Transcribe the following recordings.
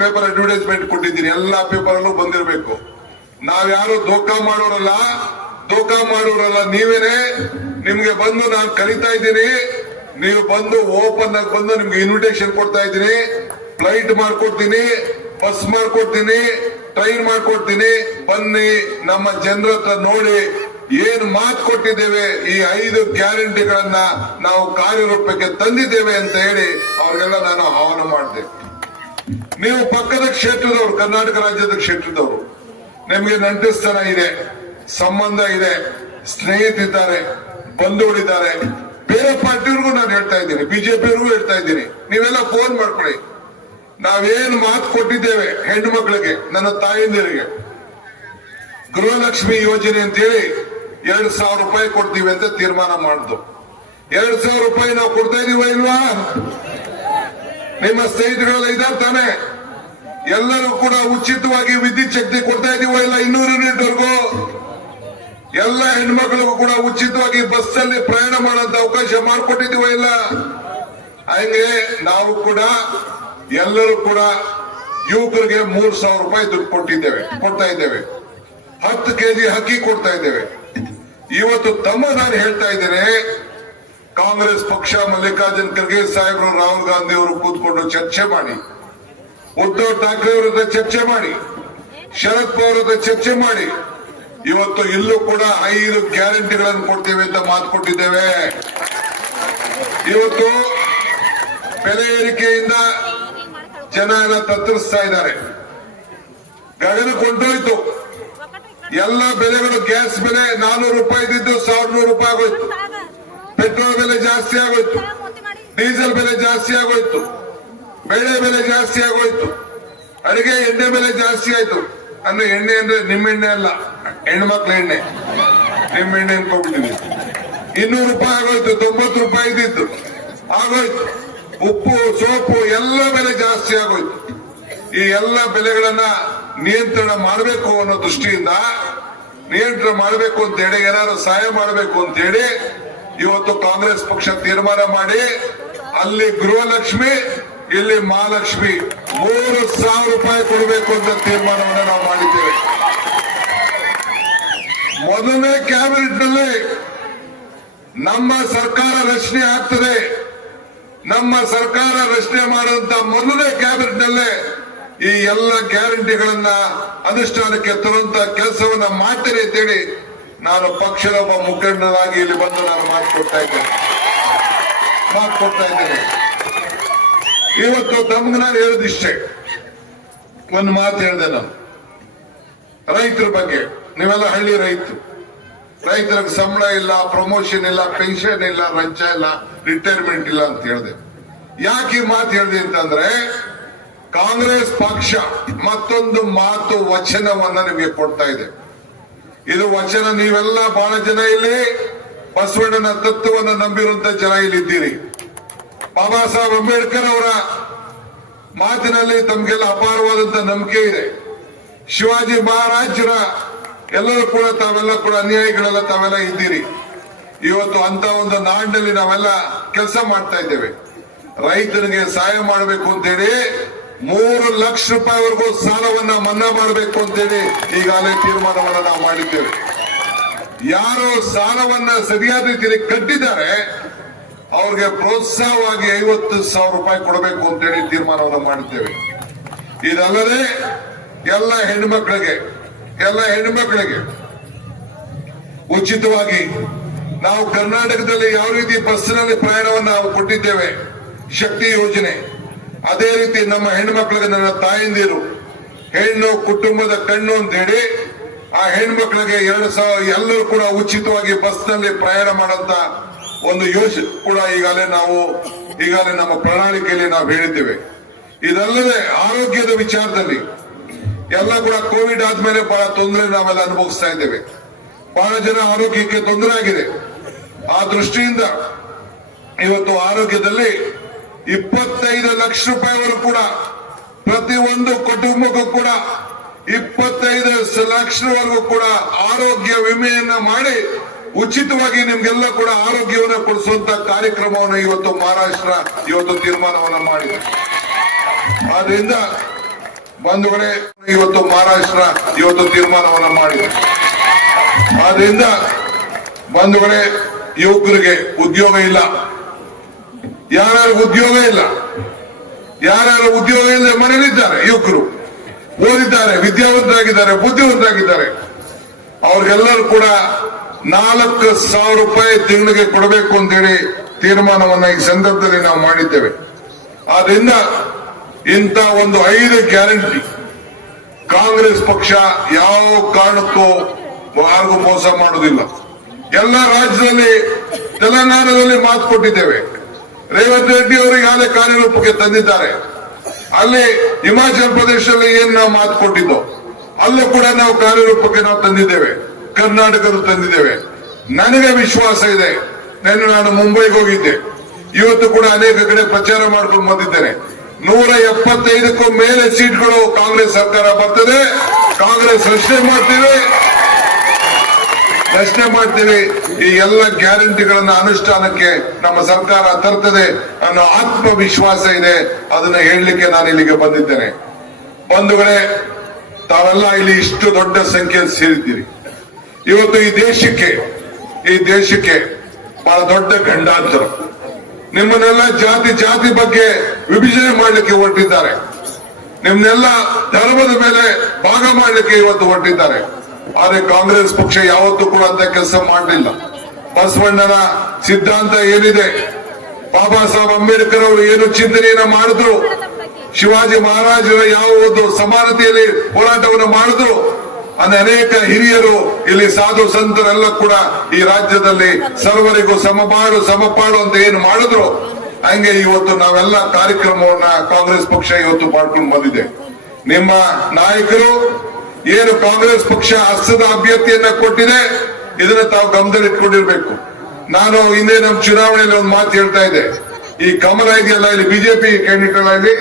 Paper advertisement ಕೊಟ್ಟಿದ್ದೀನಿ, ಎಲ್ಲಾ paper ಅಲ್ಲೂ ಬಂದಿರಬೇಕು. ನಾವ್ಯಾರು ಧೋಖಾ ಮಾಡೋರಲ್ಲ ನೀವೇನೆ. ನಿಮ್ಗೆ ಬಂದು ನಾನು ಕರಿತಾ ಇದ್ದೀನಿ, ನೀವು ಬಂದು ಓಪನ್ ಆಗಿ ಬಂದು ನಿಮ್ಗೆ ಇನ್ವಿಟೇಷನ್ ಕೊಡ್ತಾ ಇದ್ದೀನಿ. ಫ್ಲೈಟ್ ಮಾಡ್ಕೊಡ್ತೀನಿ, ಬಸ್ ಮಾಡ್ಕೊಡ್ತೀನಿ, ಟ್ರೈನ್ ಮಾಡ್ಕೊಡ್ತೀನಿ. ಬನ್ನಿ, ನಮ್ಮ ಜನರ ಹತ್ರ ನೋಡಿ ಏನ್ ಮಾತು ಕೊಟ್ಟಿದ್ದೇವೆ, ಈ 5 ಗ್ಯಾರಂಟಿಗಳನ್ನ ನಾವು ಕಾರ್ಯರೂಪಕ್ಕೆ ತಂದಿದ್ದೇವೆ ಅಂತ ಹೇಳಿ ಅವ್ರಿಗೆಲ್ಲ ನಾನು ಆಹ್ವಾನ ಮಾಡಿದೆ. ನೀವು ಪಕ್ಕದ ಕ್ಷೇತ್ರದವರು, ಕರ್ನಾಟಕ ರಾಜ್ಯದ ಕ್ಷೇತ್ರದವರು, ನಿಮ್ಗೆ ನಂಟಿಸ್ತನ ಇದೆ, ಸಂಬಂಧ ಇದೆ, ಸ್ನೇಹಿತರಿದ್ದಾರೆ, ಬಂಧುಗಳಿದ್ದಾರೆ. ಬೇರೆ ಪಾರ್ಟಿಯವ್ರಿಗೂ ನಾನು ಹೇಳ್ತಾ ಇದ್ದೀನಿ, ಬಿಜೆಪಿಯವ್ರಿಗೂ ಹೇಳ್ತಾ ಇದ್ದೀನಿ, ನೀವೆಲ್ಲ ಫೋನ್ ಮಾಡ್ಕೊಳ್ಳಿ. ನಾವೇನ್ ಮಾತು ಕೊಟ್ಟಿದ್ದೇವೆ ಹೆಣ್ಣು ಮಕ್ಕಳಿಗೆ, ನನ್ನ ತಾಯಂದಿರಿಗೆ ಗೃಹಲಕ್ಷ್ಮಿ ಯೋಜನೆ ಅಂತ ಹೇಳಿ 2,000 ರೂಪಾಯಿ ಕೊಡ್ತೀವಿ ಅಂತ ತೀರ್ಮಾನ ಮಾಡಿದ್ದು. 2,000 ರೂಪಾಯಿ ನಾವು ಕೊಡ್ತಾ ಇದೀವ ಇಲ್ವಾ? ನಿಮ್ಮ ಸ್ನೇಹಿತರೆಲ್ಲ ಇದ್ದಾರೆ ತಾನೆ? ಎಲ್ಲರೂ ಕೂಡ ಉಚಿತವಾಗಿ ವಿದ್ಯುತ್ ಶಕ್ತಿ ಕೊಡ್ತಾ ಇದೀವ ಇಲ್ಲ? 200 ಯೂನಿಟ್ ವರೆಗೂ ಎಲ್ಲ ಹೆಣ್ಮಕ್ಳಿಗೂ ಕೂಡ ಉಚಿತವಾಗಿ ಬಸ್ ಅಲ್ಲಿ ಪ್ರಯಾಣ ಮಾಡುವಂತ ಅವಕಾಶ ಮಾಡಿಕೊಟ್ಟಿದೀವ ಇಲ್ಲ? ಹಂಗೆ ನಾವು ಕೂಡ ಎಲ್ಲರೂ ಕೂಡ ಯುವಕರಿಗೆ 3,000 ರೂಪಾಯಿ ದುಡ್ಡು ಕೊಡ್ತಾ ಇದ್ದೇವೆ. 10 ಕೆಜಿ ಅಕ್ಕಿ ಕೊಡ್ತಾ ಇದ್ದೇವೆ. ಇವತ್ತು ನಾನು ಹೇಳ್ತಾ ಇದ್ದೇನೆ, ಕಾಂಗ್ರೆಸ್ ಪಕ್ಷ ಮಲ್ಲಿಕಾರ್ಜುನ್ ಖರ್ಗೆ ಸಾಹೇಬರು, ರಾಹುಲ್ ಗಾಂಧಿ ಅವರು ಕೂತ್ಕೊಂಡು ಚರ್ಚೆ ಮಾಡಿ, ಉद्धವ್ ಠಾಕ್ರೆ ಅವರ ಜೊತೆ ಚರ್ಚೆ ಮಾಡಿ, ಶರದ್ ಪವಾರ್ ಅವರ ಚರ್ಚೆ ಮಾಡಿ, ಇವತ್ತು ಇಲ್ಲೂ ಕೂಡ 5 ಗ್ಯಾರಂಟಿಗಳನ್ನು ಕೊಡ್ತೇವೆ ಅಂತ ಮಾತು ಕೊಟ್ಟಿದ್ದೇವೆ. ಇವತ್ತು ಬೆಲೆ ಏರಿಕೆಯಿಂದ ಜನ ಎಲ್ಲ ತತ್ತರಿಸ್ತಾ ಇದ್ದಾರೆ. ಗಗನ ಕೊಂಡೋಯ್ತು ಎಲ್ಲ ಬೆಲೆಗಳು. ಗ್ಯಾಸ್ ಬೆಲೆ 400 ರೂಪಾಯಿ ಇದ್ದಿದ್ದು 1,100 ರೂಪಾಯಿ ಆಗೋಯ್ತು. ಪೆಟ್ರೋಲ್ ಬೆಲೆ ಜಾಸ್ತಿ ಆಗೋಯ್ತು, ಡೀಸೆಲ್ ಬೆಲೆ ಜಾಸ್ತಿ ಆಗೋಯ್ತು, ಬೇಳೆ ಬೆಲೆ ಜಾಸ್ತಿ ಆಗೋಯ್ತು, ಅಡಿಗೆ ಎಣ್ಣೆ ಬೆಲೆ ಜಾಸ್ತಿ ಆಯ್ತು. ಅಂದ್ರೆ ಎಣ್ಣೆ ಅಂದ್ರೆ ನಿಮ್ಮೆಣ್ಣೆ ಅಲ್ಲ, ಹೆಣ್ಮಕ್ಳ ಎಣ್ಣೆ, ನಿಮ್ಮೆಣ್ಣೆ ಅನ್ಕೊಂಡ್ಬಿಟ್ಟಿವಿ. 200 ರೂಪಾಯಿ ಆಗೋಯ್ತು, 90 ರೂಪಾಯಿ ಇದ್ದಿದ್ದು ಆಗೋಯ್ತು. ಉಪ್ಪು, ಸೋಪು ಎಲ್ಲ ಬೆಲೆ ಜಾಸ್ತಿ ಆಗೋಯ್ತು. ಈ ಎಲ್ಲ ಬೆಲೆಗಳನ್ನ ನಿಯಂತ್ರಣ ಮಾಡಬೇಕು ಅನ್ನೋ ದೃಷ್ಟಿಯಿಂದ, ನಿಯಂತ್ರಣ ಮಾಡಬೇಕು ಅಂತ ಹೇಳಿ, ಏನಾದ್ರು ಸಹಾಯ ಮಾಡಬೇಕು ಅಂತ ಹೇಳಿ ಇವತ್ತು ಕಾಂಗ್ರೆಸ್ ಪಕ್ಷ ತೀರ್ಮಾನ ಮಾಡಿ, ಅಲ್ಲಿ ಗೃಹಲಕ್ಷ್ಮಿ, ಇಲ್ಲಿ ಮಹಾಲಕ್ಷ್ಮಿ 3,000 ರೂಪಾಯಿ ಕೊಡಬೇಕು ಅಂತ ತೀರ್ಮಾನವನ್ನು ನಾವು ಮಾಡಿದ್ದೇವೆ. ಮೊದಲನೇ ಕ್ಯಾಬಿನೆಟ್ ನಲ್ಲಿ ನಮ್ಮ ಸರ್ಕಾರ ರಚನೆ ಆಗ್ತದೆ. ನಮ್ಮ ಸರ್ಕಾರ ರಚನೆ ಮಾಡುವಂತ ಮೊದಲನೇ ಕ್ಯಾಬಿನೆಟ್ ನಲ್ಲೇ ಈ ಎಲ್ಲ ಗ್ಯಾರಂಟಿಗಳನ್ನ ಅನುಷ್ಠಾನಕ್ಕೆ ತರುವಂತ ಕೆಲಸವನ್ನ ಮಾಡ್ತೇನೆ ಅಂತೇಳಿ ನಾನು ಪಕ್ಷದ ಒಬ್ಬ ಮುಖಂಡನಾಗಿ ಇಲ್ಲಿ ಬಂದು ನಾನು ಮಾತುಕೊಡ್ತಾ ಇದ್ದೇನೆ. ಇವತ್ತು ತಮ್ಗೆ ನಾನು ಹೇಳೋದಿಷ್ಟೇ, ಒಂದು ಮಾತು ಹೇಳಿದೆ ನಾನು ರೈತರ ಬಗ್ಗೆ. ನೀವೆಲ್ಲ ಹಳ್ಳಿ ರೈತರಿಗೆ ಸಂಬಳ ಇಲ್ಲ, ಪ್ರಮೋಷನ್ ಇಲ್ಲ, ಪೆನ್ಷನ್ ಇಲ್ಲ, ಲಂಚ ಇಲ್ಲ, ರಿಟೈರ್ಮೆಂಟ್ ಇಲ್ಲ ಅಂತ ಹೇಳಿದೆ. ಯಾಕೆ ಈ ಮಾತು ಹೇಳಿದೆ ಅಂತಂದ್ರೆ, ಕಾಂಗ್ರೆಸ್ ಪಕ್ಷ ಮತ್ತೊಂದು ಮಾತು ವಚನವನ್ನ ನಿಮಗೆ ಕೊಡ್ತಾ ಇದೆ. ಇದು ವಚನ, ನೀವೆಲ್ಲ ಬಹಳ ಜನ ಇಲ್ಲಿ ಬಸವಣ್ಣನ ತತ್ವವನ್ನು ನಂಬಿರುವಂತ ಜನ ಇಲ್ಲಿದ್ದೀರಿ. ಬಾಬಾ ಸಾಹೇಬ್ ಅಂಬೇಡ್ಕರ್ ಅವರ ಮಾತಿನಲ್ಲಿ ತಮ್ಗೆಲ್ಲ ಅಪಾರವಾದಂತ ನಂಬಿಕೆ ಇದೆ. ಶಿವಾಜಿ ಮಹಾರಾಜರ ಎಲ್ಲರೂ ಕೂಡ ತಾವೆಲ್ಲ ಕೂಡ ಅನ್ಯಾಯಿಗಳೆಲ್ಲ ತಾವೆಲ್ಲ ಇದ್ದೀರಿ. ಇವತ್ತು ಅಂತ ಒಂದು ನಾಡಿನಲ್ಲಿ ನಾವೆಲ್ಲ ಕೆಲಸ ಮಾಡ್ತಾ ಇದ್ದೇವೆ. ರೈತರಿಗೆ ಸಹಾಯ ಮಾಡಬೇಕು ಅಂತೇಳಿ 3 ಲಕ್ಷ ರೂಪಾಯಿವರೆಗೂ ಸಾಲವನ್ನ ಮನ್ನಾ ಮಾಡಬೇಕು ಅಂತೇಳಿ ಈಗಾಗಲೇ ತೀರ್ಮಾನವನ್ನ ನಾವು ಮಾಡಿದ್ದೇವೆ. ಯಾರು ಸಾಲವನ್ನ ಸರಿಯಾದ ರೀತಿಯಲ್ಲಿ ಕಟ್ಟಿದ್ದಾರೆ ಅವ್ರಿಗೆ ಪ್ರೋತ್ಸಾಹವಾಗಿ 50,000 ರೂಪಾಯಿ ಕೊಡಬೇಕು ಅಂತೇಳಿ ತೀರ್ಮಾನವನ್ನು ಮಾಡಿದ್ದೇವೆ. ಇದಲ್ಲದೆ ಎಲ್ಲ ಹೆಣ್ಮಕ್ಳಿಗೆ ಉಚಿತವಾಗಿ ನಾವು ಕರ್ನಾಟಕದಲ್ಲಿ ಯಾವ ರೀತಿ ಬಸ್ನಲ್ಲಿ ಪ್ರಯಾಣವನ್ನು ನಾವು ಕೊಟ್ಟಿದ್ದೇವೆ, ಶಕ್ತಿ ಯೋಜನೆ, ಅದೇ ರೀತಿ ನಮ್ಮ ಹೆಣ್ಮಕ್ಳಿಗೆ, ನನ್ನ ತಾಯಂದಿರು, ಹೆಣ್ಣು ಕುಟುಂಬದ ಕಣ್ಣು ಅಂತ ಹೇಳಿ ಆ ಹೆಣ್ಮಕ್ಳಿಗೆ 2,000 ಎಲ್ಲರೂ ಕೂಡ ಉಚಿತವಾಗಿ ಬಸ್ನಲ್ಲಿ ಪ್ರಯಾಣ ಮಾಡಂತ ಒಂದು ಯೋಜನೆ ಕೂಡ ಈಗಾಗಲೇ ನಮ್ಮ ಪ್ರಣಾಳಿಕೆಯಲ್ಲಿ ನಾವು ಹೇಳಿದ್ದೇವೆ. ಇದಲ್ಲದೆ ಆರೋಗ್ಯದ ವಿಚಾರದಲ್ಲಿ ಎಲ್ಲ ಕೂಡ ಕೋವಿಡ್ ಆದ್ಮೇಲೆ ಬಹಳ ತೊಂದರೆ ನಾವೆಲ್ಲ ಅನುಭವಿಸ್ತಾ ಇದ್ದೇವೆ. ಬಹಳ ಜನ ಆರೋಗ್ಯಕ್ಕೆ ತೊಂದರೆ ಆಗಿದೆ. ಆ ದೃಷ್ಟಿಯಿಂದ ಇವತ್ತು ಆರೋಗ್ಯದಲ್ಲಿ 25 ಲಕ್ಷ ರೂಪಾಯಿವರೆಗೂ ಕೂಡ ಪ್ರತಿಯೊಂದು ಕುಟುಂಬಕ್ಕೂ ಕೂಡ 25 ಲಕ್ಷವರೆಗೂ ಕೂಡ ಆರೋಗ್ಯ ವಿಮೆಯನ್ನ ಮಾಡಿ ಉಚಿತವಾಗಿ ನಿಮ್ಗೆಲ್ಲ ಕೂಡ ಆರೋಗ್ಯವನ್ನು ಕೊಡಿಸುವಂತ ಕಾರ್ಯಕ್ರಮವನ್ನು ಇವತ್ತು ಮಹಾರಾಷ್ಟ್ರ ಇವತ್ತು ತೀರ್ಮಾನವನ್ನು ಮಾಡಿದೆ. ಆದ್ರಿಂದ ಬಂಧುಗಳೇ, ಇವತ್ತು ಮಹಾರಾಷ್ಟ್ರ ಇವತ್ತು ತೀರ್ಮಾನವನ್ನ ಮಾಡಿದೆ. ಆದ್ರಿಂದ ಬಂಧುಗಳೇ, ಯುವಕರಿಗೆ ಉದ್ಯೋಗ ಇಲ್ಲ. ಯಾರ್ಯಾರು ಉದ್ಯೋಗ ಇಲ್ಲ, ಯಾರ್ಯಾರು ಉದ್ಯೋಗ ಇಲ್ಲದೆ ಮನೇಲಿದ್ದಾರೆ, ಯುವಕರು ಓದಿದ್ದಾರೆ, ವಿದ್ಯಾವಂತರಾಗಿದ್ದಾರೆ, ಬುದ್ಧಿವಂತರಾಗಿದ್ದಾರೆ, ಅವ್ರಿಗೆಲ್ಲರೂ ಕೂಡ 4,000 ರೂಪಾಯಿ ತಿಂಗಳಿಗೆ ಕೊಡಬೇಕು ಅಂತೇಳಿ ತೀರ್ಮಾನವನ್ನ ಈ ಸಂದರ್ಭದಲ್ಲಿ ನಾವು ಮಾಡಿದ್ದೇವೆ. ಆದ್ರಿಂದ ಇಂಥ ಒಂದು 5 ಗ್ಯಾರಂಟಿ ಕಾಂಗ್ರೆಸ್ ಪಕ್ಷ ಯಾವ ಕಾರಣಕ್ಕೂ ಯಾರಿಗೂ ಮೋಸ ಮಾಡುವುದಿಲ್ಲ. ಎಲ್ಲ ರಾಜ್ಯದಲ್ಲಿ, ತೆಲಂಗಾಣದಲ್ಲಿ ಮಾತು ಕೊಟ್ಟಿದ್ದೇವೆ. ರೇವಂತ್ ರೆಡ್ಡಿ ಅವರು ಈಗಾಗಲೇ ಕಾರ್ಯರೂಪಕ್ಕೆ ತಂದಿದ್ದಾರೆ. ಅಲ್ಲಿ ಹಿಮಾಚಲ ಪ್ರದೇಶದಲ್ಲಿ ಏನ್ ನಾವು ಮಾತು ಕೊಟ್ಟಿದ್ದೋ ಅಲ್ಲೂ ಕೂಡ ನಾವು ಕಾರ್ಯರೂಪಕ್ಕೆ ನಾವು ತಂದಿದ್ದೇವೆ. ಕರ್ನಾಟಕದ ತಂದಿದ್ದೇವೆ. ನನಗೆ ವಿಶ್ವಾಸ ಇದೆ. ನಾನು ಮುಂಬೈಗೆ ಹೋಗಿದ್ದೆ, ಇವತ್ತು ಕೂಡ ಅನೇಕ ಕಡೆ ಪ್ರಚಾರ ಮಾಡ್ಕೊಂಡು ಬಂದಿದ್ದೇನೆ. 175ಕ್ಕೂ ಮೇಲೆ ಸೀಟ್ಗಳು ಕಾಂಗ್ರೆಸ್ ಸರ್ಕಾರ ಬರ್ತದೆ. ಕಾಂಗ್ರೆಸ್ ರಚನೆ ಮಾಡ್ತೀವಿ. ಈ ಎಲ್ಲ ಗ್ಯಾರಂಟಿಗಳನ್ನ ಅನುಷ್ಠಾನಕ್ಕೆ ನಮ್ಮ ಸರ್ಕಾರ ತರ್ತದೆ ಅನ್ನೋ ಆತ್ಮವಿಶ್ವಾಸ ಇದೆ. ಅದನ್ನ ಹೇಳಲಿಕ್ಕೆ ನಾನು ಇಲ್ಲಿಗೆ ಬಂದಿದ್ದೇನೆ. ಬಂಧುಗಳೇ, ತಾವೆಲ್ಲ ಇಲ್ಲಿ ಇಷ್ಟು ದೊಡ್ಡ ಸಂಖ್ಯೆಯಲ್ಲಿ ಸೇರಿದ್ದೀರಿ. ಇವತ್ತು ಈ ದೇಶಕ್ಕೆ ಬಹಳ ದೊಡ್ಡ ಗಂಡಾಂತರ. ನಿಮ್ಮನ್ನೆಲ್ಲ ಜಾತಿ ಬಗ್ಗೆ ವಿಭಜನೆ ಮಾಡಲಿಕ್ಕೆ ಹೊರಟಿದ್ದಾರೆ. ನಿಮ್ಮನ್ನೆಲ್ಲ ಧರ್ಮದ ಮೇಲೆ ಭಾಗ ಮಾಡಲಿಕ್ಕೆ ಇವತ್ತು ಹೊರಟಿದ್ದಾರೆ. ಆದ್ರೆ ಕಾಂಗ್ರೆಸ್ ಪಕ್ಷ ಯಾವತ್ತೂ ಕೂಡ ಅಂತ ಕೆಲಸ ಮಾಡಲಿಲ್ಲ. ಬಸವಣ್ಣನ ಸಿದ್ಧಾಂತ ಏನಿದೆ, ಬಾಬಾ ಸಾಹೇಬ್ ಅಂಬೇಡ್ಕರ್ ಅವರು ಏನು ಚಿಂತನೆಯನ್ನ ಮಾಡಿದ್ರು, ಶಿವಾಜಿ ಮಹಾರಾಜರ ಯಾವ ಒಂದು ಸಮಾನತೆಯಲ್ಲಿ ಹೋರಾಟವನ್ನು ಮಾಡಿದ್ರು, ಅನೇಕ ಹಿರಿಯರು ಇಲ್ಲಿ ಸಾಧು ಸಂತರೆಲ್ಲ ಕೂಡ ಈ ರಾಜ್ಯದಲ್ಲಿ ಸರ್ವರಿಗೂ ಸಮಪಾಡು ಅಂತ ಏನು ಮಾಡಿದ್ರು, ಹಂಗೆ ಇವತ್ತು ನಾವೆಲ್ಲ ಕಾರ್ಯಕ್ರಮವನ್ನ ಕಾಂಗ್ರೆಸ್ ಪಕ್ಷ ಇವತ್ತು ಮಾಡ್ಕೊಂಡು ಬಂದಿದೆ. ನಿಮ್ಮ ನಾಯಕರು ಏನು ಕಾಂಗ್ರೆಸ್ ಪಕ್ಷ ಹಸ್ತದ ಅಭ್ಯರ್ಥಿಯನ್ನ ಕೊಟ್ಟಿದೆ, ಇದನ್ನ ತಾವು ಗಮನದಲ್ಲಿ ಇಟ್ಕೊಂಡಿರ್ಬೇಕು. ನಾನು ಹಿಂದೆ ನಮ್ಮ ಚುನಾವಣೆಯಲ್ಲಿ ಒಂದು ಮಾತು ಹೇಳ್ತಾ ಇದ್ದೆ, ಈ ಕಮಲ ಇದೆಯಲ್ಲ, ಇಲ್ಲಿ ಬಿಜೆಪಿ ಕ್ಯಾಂಡಿಡೇಟ್ ಅಲ್ಲ, ಇಲ್ಲಿ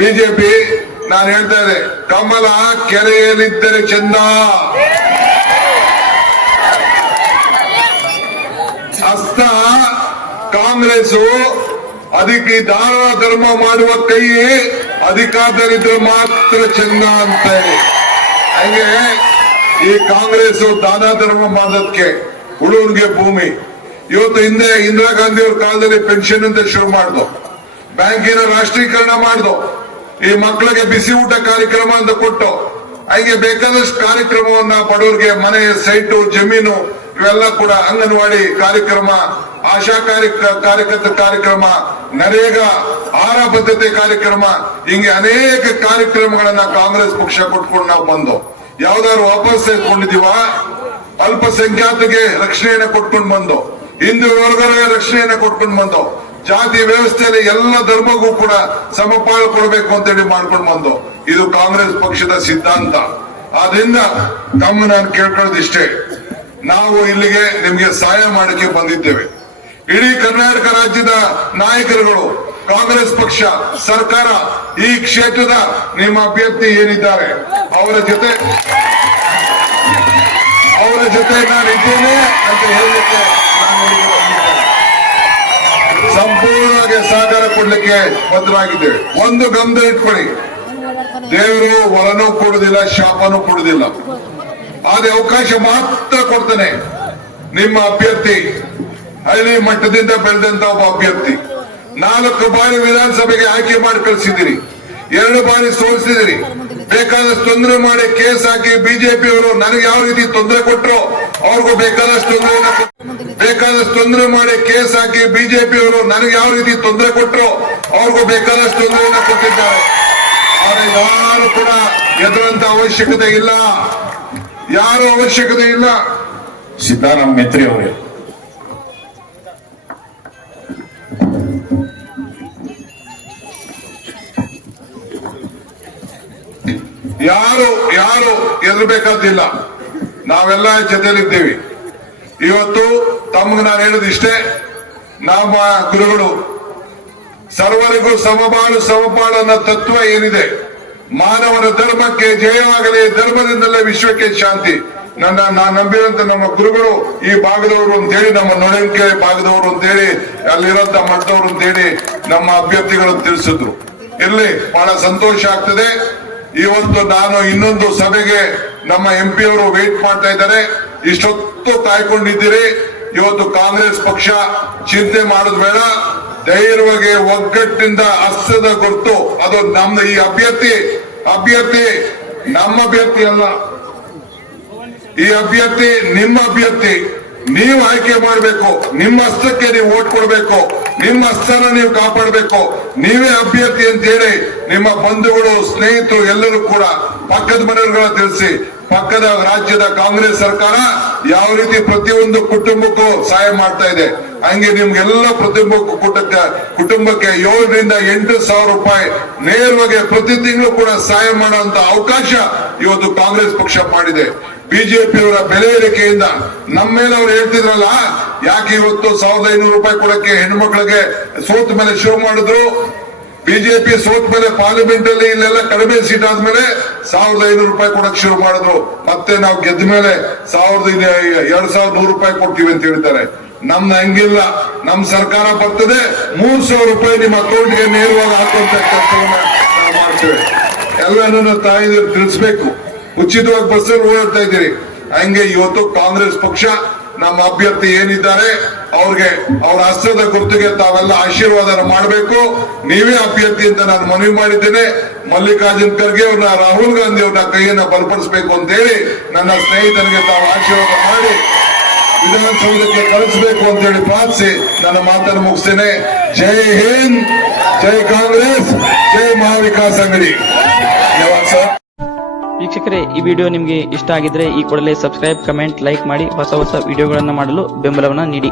ಬಿಜೆಪಿ, ನಾನು ಹೇಳ್ತಾ ಇದ್ದೆ, ಕಮಲ ಕೆರೆಯಲ್ಲಿದ್ದರೆ ಚಂದ, ಹಸ್ತ ಕಾಂಗ್ರೆಸ್ ಅದಕ್ಕೆ ದಾನ ಧರ್ಮ ಮಾಡುವ ಕೈ ಅಧಿಕಾರದಲ್ಲಿದ್ರೆ ಮಾತ್ರ ಚಂದ ಅಂತ ಹೇಳಿ. ಹಂಗೆ ಈ ಕಾಂಗ್ರೆಸ್ ದಾನ ಧರ್ಮ ಮಾಡೋದಕ್ಕೆ ಹುಡುಗರಿಗೆ ಭೂಮಿ. ಇವತ್ತು ಹಿಂದೆ ಇಂದಿರಾ ಗಾಂಧಿ ಅವ್ರ ಕಾಲದಲ್ಲಿ ಪೆನ್ಷನ್ ಅಂತ ಶುರು ಮಾಡ್ದು, ಬ್ಯಾಂಕಿನ ರಾಷ್ಟ್ರೀಕರಣ ಮಾಡ್ದು, ಈ ಮಕ್ಕಳಿಗೆ ಬಿಸಿ ಊಟ ಕಾರ್ಯಕ್ರಮ ಅಂತ ಕೊಟ್ಟು, ಹಂಗೆ ಬೇಕಾದಷ್ಟು ಕಾರ್ಯಕ್ರಮವನ್ನ ಬಡವರಿಗೆ ಮನೆ, ಸೈಟು, ಜಮೀನು ಇವೆಲ್ಲ ಕೂಡ, ಅಂಗನವಾಡಿ ಕಾರ್ಯಕ್ರಮ, ಆಶಾ ಕಾರ್ಯಕರ್ತರ ಕಾರ್ಯಕ್ರಮ, ನರೇಗಾ, ಆಹಾರ ಭದ್ರತೆ ಕಾರ್ಯಕ್ರಮ, ಹಿಂಗೆ ಅನೇಕ ಕಾರ್ಯಕ್ರಮಗಳನ್ನ ಕಾಂಗ್ರೆಸ್ ಪಕ್ಷ ಕೊಟ್ಕೊಂಡು ನಾವು ಬಂದು ಯಾವ್ದಾದ್ರು ವಾಪಸ್ ತೆಗೆದುಕೊಂಡಿದೀವ. ಅಲ್ಪಸಂಖ್ಯಾತರಿಗೆ ರಕ್ಷಣೆಯನ್ನ ಕೊಟ್ಕೊಂಡು ಬಂದು, ಹಿಂದೂ ವರ್ಗದ ರಕ್ಷಣೆಯನ್ನ ಕೊಟ್ಕೊಂಡು ಬಂದು, ಜಾತಿ ವ್ಯವಸ್ಥೆಯಲ್ಲಿ ಎಲ್ಲ ಧರ್ಮಕ್ಕೂ ಕೂಡ ಸಮಪಾಲು ಕೊಡಬೇಕು ಅಂತೇಳಿ ಮಾಡ್ಕೊಂಡು ಬಂದು, ಇದು ಕಾಂಗ್ರೆಸ್ ಪಕ್ಷದ ಸಿದ್ಧಾಂತ. ಆದ್ರಿಂದ ನಾನು ಕೇಳ್ಕೊಳ್ಳೋದಿಷ್ಟೇ, ನಾವು ಇಲ್ಲಿಗೆ ನಿಮ್ಗೆ ಸಹಾಯ ಮಾಡಕ್ಕೆ ಬಂದಿದ್ದೇವೆ. ಇಡೀ ಕರ್ನಾಟಕ ರಾಜ್ಯದ ನಾಯಕರುಗಳು, ಕಾಂಗ್ರೆಸ್ ಪಕ್ಷ, ಸರ್ಕಾರ, ಈ ಕ್ಷೇತ್ರದ ನಿಮ್ಮ ಅಭ್ಯರ್ಥಿ ಏನಿದ್ದಾರೆ ಅವರ ಜೊತೆ ನಾನಿದ್ದೇನೆ ಅಂತ ಹೇಳಲಿಕ್ಕೆ ಸಂಪೂರ್ಣವಾಗಿ ಸಹಕಾರ ಕೊಡ್ಲಿಕ್ಕೆ ಬದ್ಧರಾಗಿದ್ದೇವೆ. ಒಂದು ಗಮನ ಇಟ್ಕೊಳ್ಳಿ, ದೇವರು ವರನೂ ಕೊಡುದಿಲ್ಲ, ಶಾಪನೂ ಕೊಡುದಿಲ್ಲ. ಆದ್ರೆ ಅವಕಾಶ ಮಾತ್ರ ಕೊಡ್ತಾನೆ. ನಿಮ್ಮ ಅಭ್ಯರ್ಥಿ ಹಳ್ಳಿ ಮಟ್ಟದಿಂದ ಬೆಳೆದಂತ ಒಬ್ಬ ಅಭ್ಯರ್ಥಿ, 4 ಬಾರಿ ವಿಧಾನಸಭೆಗೆ ಆಯ್ಕೆ ಮಾಡಿ ಕಳಿಸಿದಿರಿ, 2 ಬಾರಿ ಸೋಲಿಸಿದಿರಿ. ಬೇಕಾದಷ್ಟು ತೊಂದರೆ ಮಾಡಿ ಕೇಸ್ ಹಾಕಿ ಬಿಜೆಪಿಯವರು ನನಗೆ ಯಾವ ರೀತಿ ತೊಂದರೆ ಕೊಟ್ಟರು ಅವ್ರಿಗೂ ಬೇಕಾದಷ್ಟು ತೊಂದರೆ ಮಾಡಿ ಕೇಸ್ ಹಾಕಿ ಬಿಜೆಪಿಯವರು ನನಗೆ ಯಾವ ರೀತಿ ತೊಂದರೆ ಕೊಟ್ಟರು ಅವ್ರಿಗೂ ಬೇಕಾದಷ್ಟು ತೊಂದರೆಯನ್ನ ಕೊಟ್ಟಿದ್ದಾರೆ. ಆದ್ರೆ ಯಾರು ಕೂಡ ಎದುರಂತ ಅವಶ್ಯಕತೆ ಇಲ್ಲ, ಯಾರು ಅವಶ್ಯಕತೆ ಇಲ್ಲ. ಸಿದ್ದರಾಮ ಮೆತ್ರಿ ಅವರೇ, ಯಾರು ಎದುರಬೇಕಾದಿಲ್ಲ, ನಾವೆಲ್ಲ ಜೊತೆಲಿದ್ದೀವಿ. ಇವತ್ತು ತಮ್ಗೆ ನಾನು ಹೇಳೋದಿಷ್ಟೇ, ನಮ್ಮ ಗುರುಗಳು ಸರ್ವರಿಗೂ ಸಮಪಾಡು ಅನ್ನೋ ತತ್ವ ಏನಿದೆ, ಮಾನವನ ಧರ್ಮಕ್ಕೆ ಜಯವಾಗಲಿ, ಧರ್ಮದಿಂದಲೇ ವಿಶ್ವಕ್ಕೆ ಶಾಂತಿ. ನಾನು ನಂಬಿದಂತ ನಮ್ಮ ಗುರುಗಳು ಈ ಭಾಗದವರು ಅಂತೇಳಿ, ನಮ್ಮ ನೊಳಂಕೆ ಭಾಗದವರು ಅಂತೇಳಿ, ಅಲ್ಲಿರೋಂತ ಮಠದವರು ಅಂತೇಳಿ ನಮ್ಮ ಅಭ್ಯರ್ಥಿಗಳು ತಿಳಿಸಿದ್ರು. ಇರ್ಲಿ, ಬಹಳ ಸಂತೋಷ ಆಗ್ತದೆ. ಇವತ್ತು ನಾನು ಇನ್ನೊಂದು ಸಭೆಗೆ ನಮ್ಮ MP ಅವರು ವೇಟ್ ಮಾಡ್ತಾ ಇದ್ದಾರೆ. ಇಷ್ಟೊತ್ತು ಕಾಯ್ಕೊಂಡಿದ್ದೀರಿ. ಇವತ್ತು ಕಾಂಗ್ರೆಸ್ ಪಕ್ಷ ಚಿಂತೆ ಮಾಡೋದು ಬೇಡ, ಧೈರ್ಯವಾಗಿ ಒಗ್ಗಟ್ಟಿನಿಂದ ಹಸ್ತದ ಗುರ್ತು ಅದು ನಮ್ದು. ಈ ಅಭ್ಯರ್ಥಿ ನಮ್ಮ ಅಭ್ಯರ್ಥಿ ಅಲ್ಲ, ಈ ಅಭ್ಯರ್ಥಿ ನಿಮ್ಮ ಅಭ್ಯರ್ಥಿ. ನೀವು ಆಯ್ಕೆ ಮಾಡಬೇಕು, ನಿಮ್ಮ ಹಸ್ತಕ್ಕೆ ನೀವು ಓಟ್ ಕೊಡಬೇಕು, ನಿಮ್ಮ ಹಸ್ತನ ನೀವು ಕಾಪಾಡಬೇಕು. ನೀವೇ ಅಭ್ಯರ್ಥಿ ಅಂತ ಹೇಳಿ ನಿಮ್ಮ ಬಂಧುಗಳು, ಸ್ನೇಹಿತರು ಎಲ್ಲರೂ ಕೂಡ ಪಕ್ಕದ ಮನೆಯವರುಗಳ ತಿಳಿಸಿ. ಪಕ್ಕದ ರಾಜ್ಯದ ಕಾಂಗ್ರೆಸ್ ಸರ್ಕಾರ ಯಾವ ರೀತಿ ಪ್ರತಿಯೊಂದು ಕುಟುಂಬಕ್ಕೂ ಸಹಾಯ ಮಾಡ್ತಾ ಇದೆ, ಹಂಗೆ ನಿಮ್ಗೆಲ್ಲ ಪ್ರತಿಯೊಬ್ಬ ಕುಟುಂಬಕ್ಕೆ 7 ರಿಂದ 8 ಸಾವಿರ ರೂಪಾಯಿ ನೇರವಾಗಿ ಪ್ರತಿ ತಿಂಗಳು ಕೂಡ ಸಹಾಯ ಮಾಡುವಂತ ಅವಕಾಶ ಇವತ್ತು ಕಾಂಗ್ರೆಸ್ ಪಕ್ಷ ಮಾಡಿದೆ. ಬಿಜೆಪಿಯವರ ಬೆಲೆ ಏರಿಕೆಯಿಂದ ನಮ್ಮ ಮೇಲೆ ಅವ್ರು ಹೇಳ್ತಿದ್ರಲ್ಲ, ಯಾಕೆ ಇವತ್ತು 1500 ರೂಪಾಯಿ ಕೊಡಕ್ಕೆ ಹೆಣ್ಮಕ್ಳಿಗೆ ಸೋತ ಮೇಲೆ ಶೋ ಮಾಡಿದ್ರು. ಬಿಜೆಪಿ ಸೋತ ಮೇಲೆ ಪಾರ್ಲಿಮೆಂಟ್ ಅಲ್ಲಿ ಇಲ್ಲೆಲ್ಲ ಕಡಿಮೆ ಸೀಟ್ ಆದ್ಮೇಲೆ 1500 ರೂಪಾಯಿ ಕೊಡಕ್ ಶುರು ಮಾಡಿದ್ರು. ಮತ್ತೆ ನಾವು ಗೆದ್ದ ಮೇಲೆ 2100 ರೂಪಾಯಿ ಕೊಡ್ತೀವಿ ಅಂತ ಹೇಳ್ತಾರೆ. ನಮ್ದು ಹಂಗಿಲ್ಲ, ನಮ್ ಸರ್ಕಾರ ಬರ್ತದೆ 3000 ರೂಪಾಯಿ ನಿಮ್ಮ ಅಕೌಂಟ್ಗೆ ನೇರವಾಗಿ ಹಾಕುವಂತ ಕೆಲಸವನ್ನ ನಾವು ಮಾಡ್ತೇವೆ. ಎಲ್ಲನೂ ತಾಯಿದ್ರು ತಿಳಿಸ್ಬೇಕು. ಉಚಿತವಾಗಿ ಬಸ್ಸಲ್ಲಿ ಓಡಾಡ್ತಾ ಇದ್ದೀರಿ. ಹಂಗೆ ಇವತ್ತು ಕಾಂಗ್ರೆಸ್ ಪಕ್ಷ ನಮ್ಮ ಅಭ್ಯರ್ಥಿ ಏನಿದ್ದಾರೆ ಅವ್ರಿಗೆ ಅವರ ಹಸ್ತದ ಗುರುತಿಗೆ ತಾವೆಲ್ಲ ಆಶೀರ್ವಾದ ಮಾಡಬೇಕು. ನೀವೇ ಅಭ್ಯರ್ಥಿ ಅಂತ ನಾನು ಮನವಿ ಮಾಡಿದ್ದೇನೆ. ಮಲ್ಲಿಕಾರ್ಜುನ್ ಖರ್ಗೆ ಅವ್ರನ್ನ, ರಾಹುಲ್ ಗಾಂಧಿ ಅವ್ರನ್ನ ಕೈಯನ್ನ ಬಲಪಡಿಸಬೇಕು ಅಂತ ಹೇಳಿ ನನ್ನ ಸ್ನೇಹಿತರಿಗೆ ತಾವು ಆಶೀರ್ವಾದ ಮಾಡಿ ವಿಧಾನಸೌಧಕ್ಕೆ ಕಳಿಸಬೇಕು ಅಂತ ಹೇಳಿ ಪ್ರಾರ್ಥಿಸಿ ನನ್ನ ಮಾತನ್ನು ಮುಗಿಸ್ತೇನೆ. ಜೈ ಹಿಂದ್, ಜೈ ಕಾಂಗ್ರೆಸ್, ಜೈ ಮಹಾವಿಕಾಸ್ ಅಘಾಡಿ. ಧನ್ಯವಾದ ಸರ್. ವೀಕ್ಷಕರೇ, ಈ ವಿಡಿಯೋ ನಿಮಗೆ ಇಷ್ಟ ಆಗಿದ್ರೆ ಈ ಕೂಡಲೇ ಸಬ್ಸ್ಕ್ರೈಬ್, ಕಮೆಂಟ್, ಲೈಕ್ ಮಾಡಿ ಹೊಸ ವಿಡಿಯೋಗಳನ್ನು ಮಾಡಲು ಬೆಂಬಲವನ್ನು ನೀಡಿ.